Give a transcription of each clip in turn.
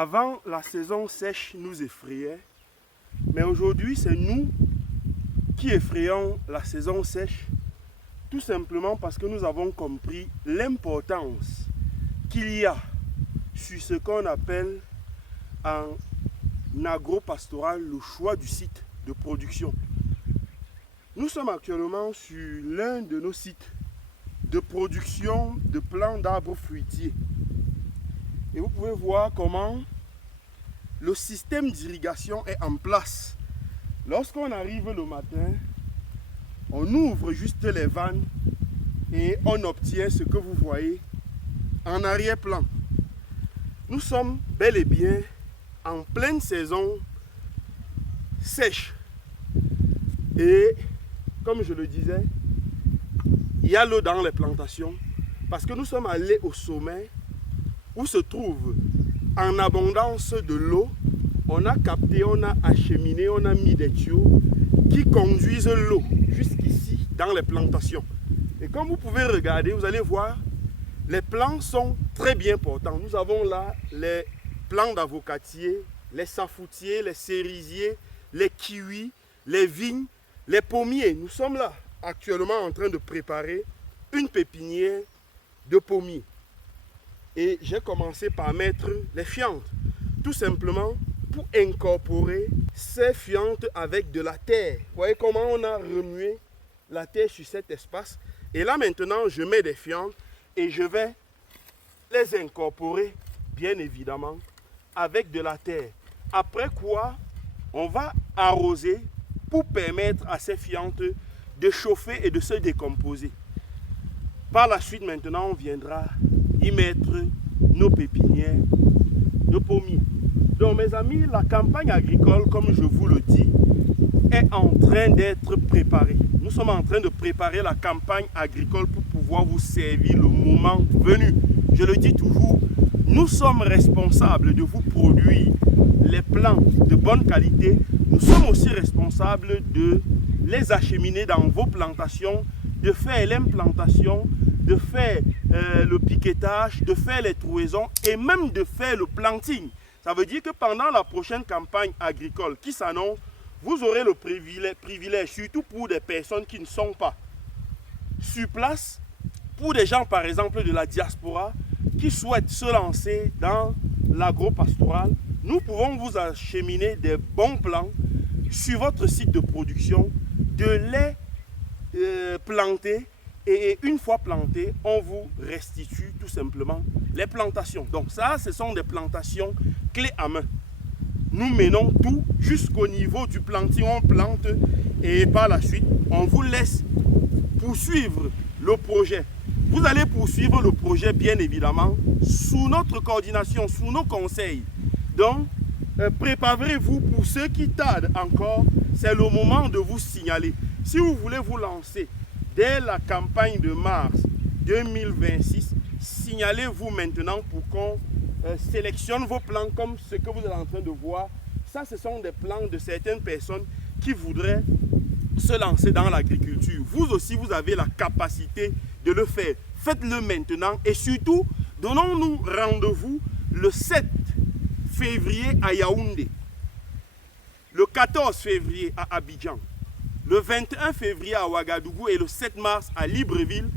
Avant, la saison sèche nous effrayait, mais aujourd'hui, c'est nous qui effrayons la saison sèche, tout simplement parce que nous avons compris l'importance qu'il y a sur ce qu'on appelle en agro-pastoral le choix du site de production. Nous sommes actuellement sur l'un de nos sites de production de plants d'arbres fruitiers. Et vous pouvez voir comment le système d'irrigation est en place. Lorsqu'on arrive le matin, on ouvre juste les vannes et on obtient ce que vous voyez en arrière-plan. Nous sommes bel et bien en pleine saison sèche. Et comme je le disais, il y a l'eau dans les plantations parce que nous sommes allés au sommet où se trouve en abondance de l'eau. On a capté, on a acheminé, on a mis des tuyaux qui conduisent l'eau jusqu'ici dans les plantations. Et comme vous pouvez regarder, vous allez voir, les plants sont très bien portants. Nous avons là les plants d'avocatiers, les safoutiers, les cerisiers, les kiwis, les vignes, les pommiers. Nous sommes là actuellement en train de préparer une pépinière de pommiers. Et j'ai commencé par mettre les fientes, tout simplement pour incorporer ces fientes avec de la terre. Vous voyez comment on a remué la terre sur cet espace. Et là maintenant, je mets des fientes et je vais les incorporer, bien évidemment, avec de la terre. Après quoi, on va arroser pour permettre à ces fientes de chauffer et de se décomposer. Par la suite, maintenant, on viendra y mettre nos pépinières de pommiers. Donc, mes amis, la campagne agricole, comme je vous le dis, est en train d'être préparée. Nous sommes en train de préparer la campagne agricole pour pouvoir vous servir le moment venu. Je le dis toujours, nous sommes responsables de vous produire les plants de bonne qualité. Nous sommes aussi responsables de les acheminer dans vos plantations, de faire l'implantation, de faire le piquetage, de faire les trouaisons et même de faire le planting. Ça veut dire que pendant la prochaine campagne agricole qui s'annonce, vous aurez le privilège, surtout pour des personnes qui ne sont pas sur place, pour des gens par exemple de la diaspora qui souhaitent se lancer dans l'agro-pastoral, nous pouvons vous acheminer des bons plants sur votre site de production, de les planter et une fois plantés, on vous restitue tout simplement les plantations. Donc ça, ce sont des plantations clés à main. Nous menons tout jusqu'au niveau du planting, on plante et par la suite, on vous laisse poursuivre le projet. Vous allez poursuivre le projet bien évidemment sous notre coordination, sous nos conseils. Donc, préparez-vous pour ceux qui tardent encore, c'est le moment de vous signaler. Si vous voulez vous lancer dès la campagne de mars 2026, signalez-vous maintenant pour qu'on sélectionne vos plans comme ce que vous êtes en train de voir. Ça, ce sont des plans de certaines personnes qui voudraient se lancer dans l'agriculture. Vous aussi, vous avez la capacité de le faire. Faites-le maintenant et surtout, donnons-nous rendez-vous le 7 février à Yaoundé, le 14 février à Abidjan, le 21 février à Ouagadougou et le 7 mars à Libreville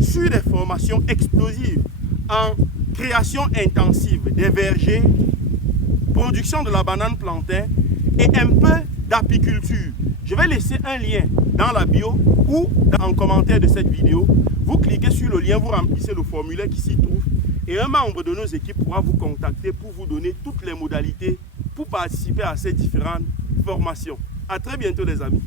sur des formations explosives en création intensive des vergers, production de la banane plantain et un peu d'apiculture. Je vais laisser un lien dans la bio ou en commentaire de cette vidéo. Vous cliquez sur le lien, vous remplissez le formulaire qui s'y trouve et un membre de nos équipes pourra vous contacter pour vous donner toutes les modalités pour participer à ces différentes formations. À très bientôt les amis.